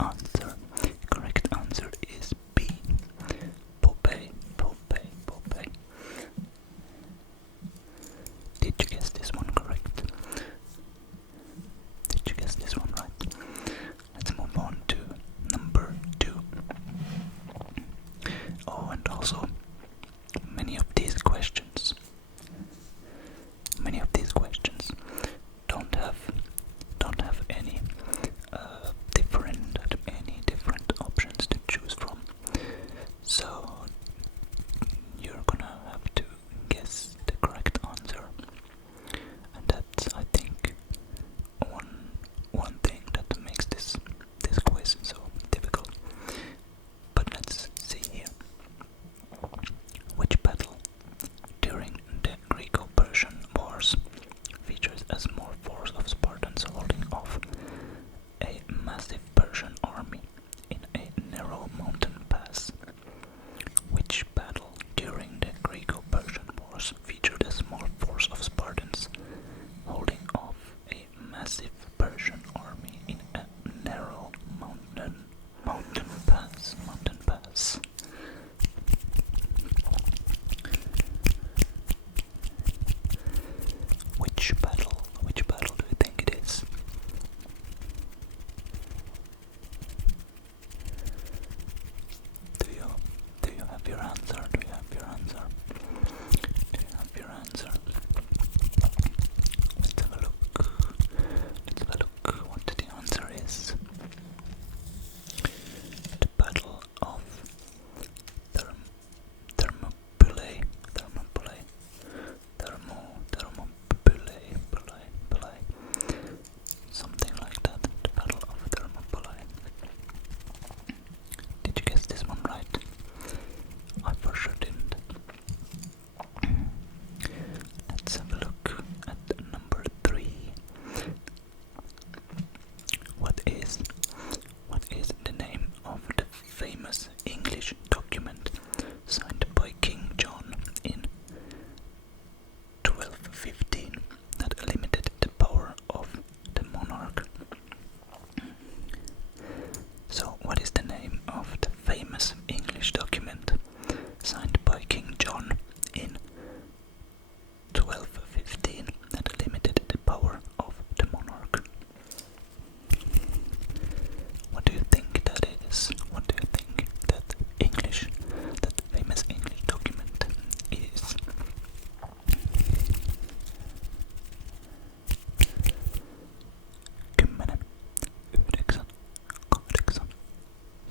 answer. Correct answer is B. Popeye, Popeye, Popeye. Did you guess this one correct? Did you guess this one right? Let's move on to number 2. Oh, and also many of these questions don't have any different options to choose from. So you're gonna have to guess the correct answer, and that's, I think, one thing that makes this quiz so difficult. But let's see here. Which battle during the Greco-Persian Wars features a small force of Spartans holding off a massive Persian army in a narrow mountain pass? Which battle during the Greco-Persian Wars featured a small force of Spartans holding off a massive Persian army in a narrow mountain pass? Which battle do you think it is? Do you have your answer? Do you have your answer? Let's have a look what the answer is. The Battle of Thermopylae. Something like that. The Battle of Thermopylae. Did you guess this one right? I for sure didn't. Let's have a look at number 3. What is the name of the famous English document signed by King John in 1215 that limited the power of the monarch? So, what is the name of the famous English document signed by King John in 1215 that limited the power of the monarch? What do you think that is? What do you think that famous English document is? 10, 9, 8, 7,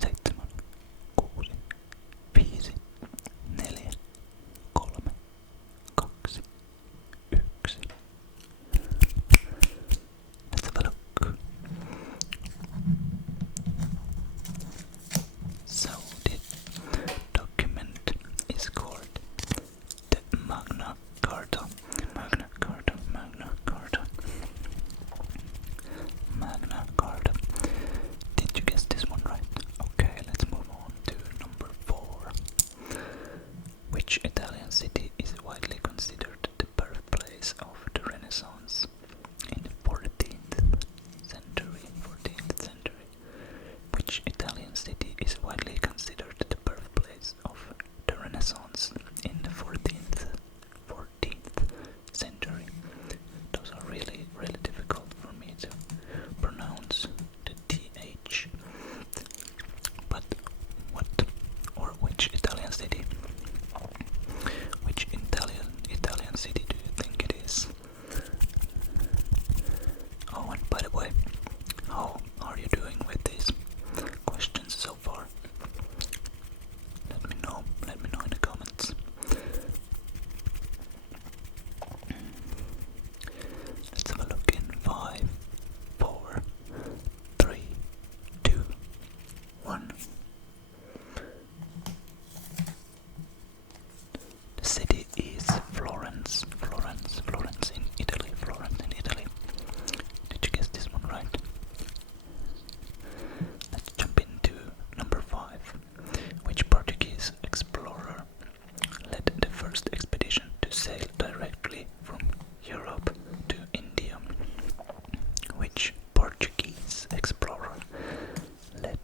6, 5, 4, 3, 2, 1. Let's have a look. So the document is called the Magna Carta. Magna Carta. Did you guess this one right? Okay, let's move on to number 4. Which Italian city is widely considered the birthplace of the Renaissance in the 14th century? Which Italian city is widely considered the birthplace of the Renaissance in the 14th century? Those are really difficult for me to pronounce the TH. But which Italian city? Which Italian city do you think it is? Oh, and by the way, how are you doing with these questions so far? Let me know in the comments. Let's have a look in 5, 4, 3, 2, 1. The city is Florence in Italy. Did you guess this one right? Let's jump into number 5. Which Portuguese explorer led the first expedition to sail directly from Europe to India? Which Portuguese explorer led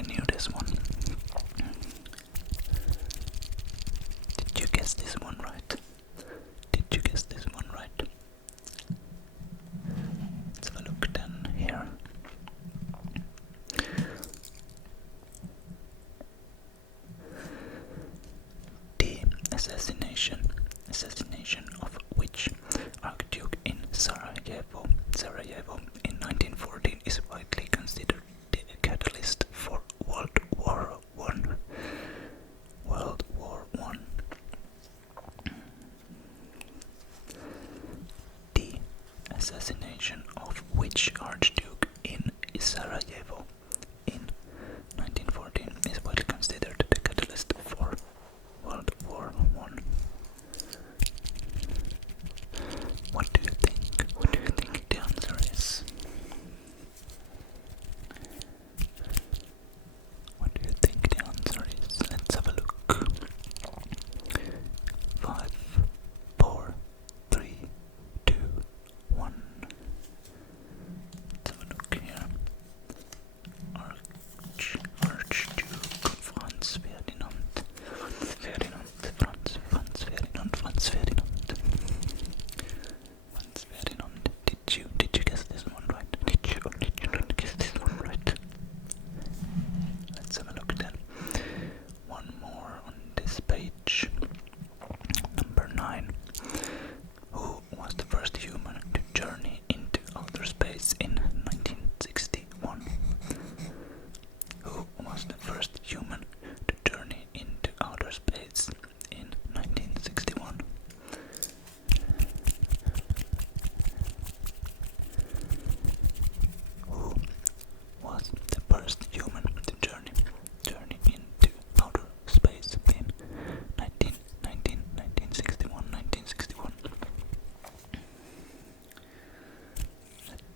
I knew this one. Did you guess this one right? Did you guess this one right? Let's have a look then here. The assassination of which Archduke in Sarajevo in 1914 is widely considered the catalyst for World War One. The assassination of which Archduke in Sarajevo in 1914 is widely considered the catalyst for World War One. What do you think? What do you think the answer is? What do you think the answer is? Let's have a look. 5, 4, 3, 2, 1. Let's have a look here. Archduke Franz Ferdinand. Franz Ferdinand. Did you guess this one right? Did you not guess this one right? Let's have a look then. One more on this page. Number 9. Who was the first human to journey into outer space in 1961? Who was the first human to journey into outer space in 1961? Who was the first human to journey into outer space in 1961?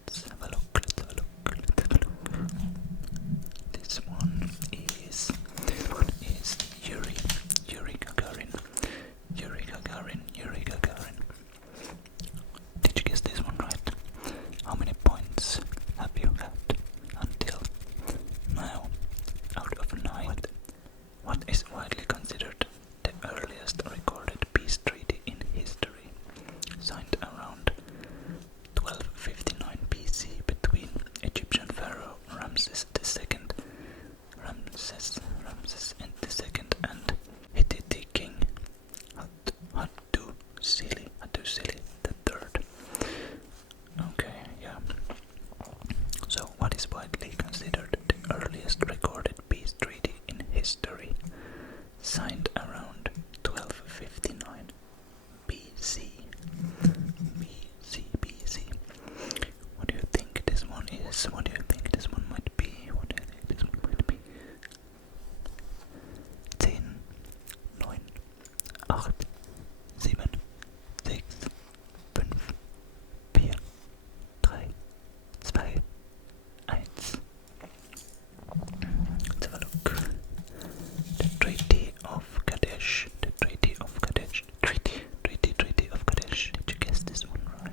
Let's have a look. This one is Yuri Gagarin. Did you guess this one right? How many points have you had until now out of 9? What is widely considered the earliest recorded peace treaty in history, signed around 1259 BC between Egyptian pharaoh Ramses II and Hittite king Hattusili III. Okay, yeah. So, what is widely considered the earliest recorded peace treaty in history, signed around 1259 BC? What do you think this one is? What do you think this one might be? 10, 9, 8, 7, 6, 5, 4, 3, 2, 1. Let's have a look. The Treaty of Kadesh. Treaty of Kadesh. Did you guess this one right?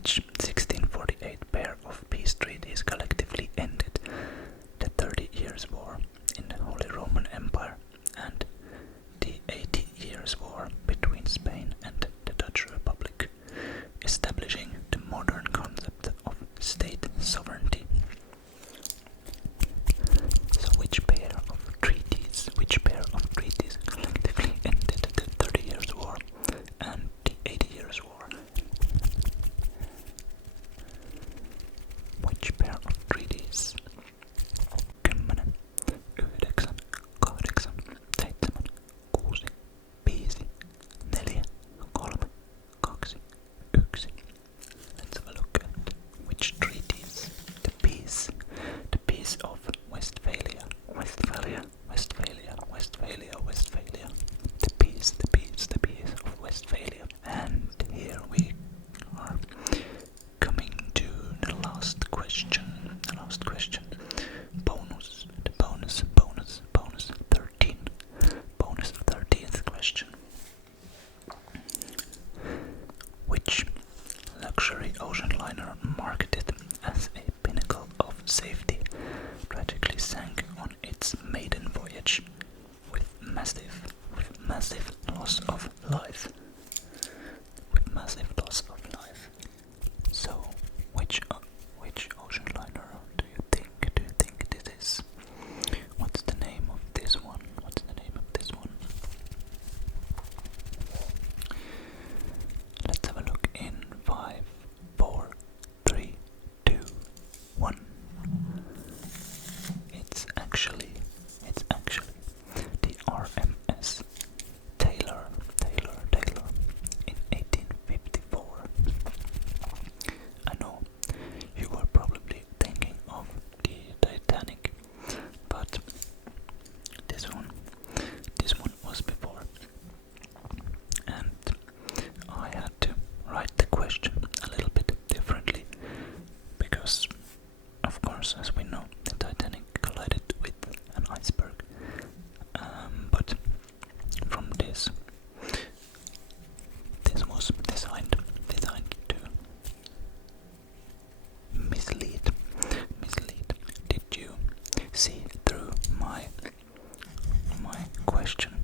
which 1648 pair of peace treaties collectively ended the 30 Years' War in the Holy Roman Empire and the 80 Years' War between Spain and the Dutch Republic, establishing the modern concept of state sovereignty. So which pair of treaties collectively ended the 30 Years' War and the 80 Years' War? Which pair of treaties? 10, 9, 8, 8, 7, 6, 5, 4, 3, 2, 1. Let's have a look at which treaties. The peace of Westphalia. The peace of Westphalia. And here we are coming to the last question. Bonus 13. Bonus 13th question. Which luxury ocean liner marketed as a pinnacle of safety tragically sank on its maiden voyage with massive loss of life? So, which ocean liner do you think this is? What's the name of this one? Let's have a look in 5, 4, 3, 2, 1. It's actually the RMS Taylor in 1854. I know you were probably thinking of the Titanic, but this one was before, and I had to write the question a little bit differently because, of course, as we know, the Titanic collided with an iceberg. But from this was designed to mislead. Did you see through my question?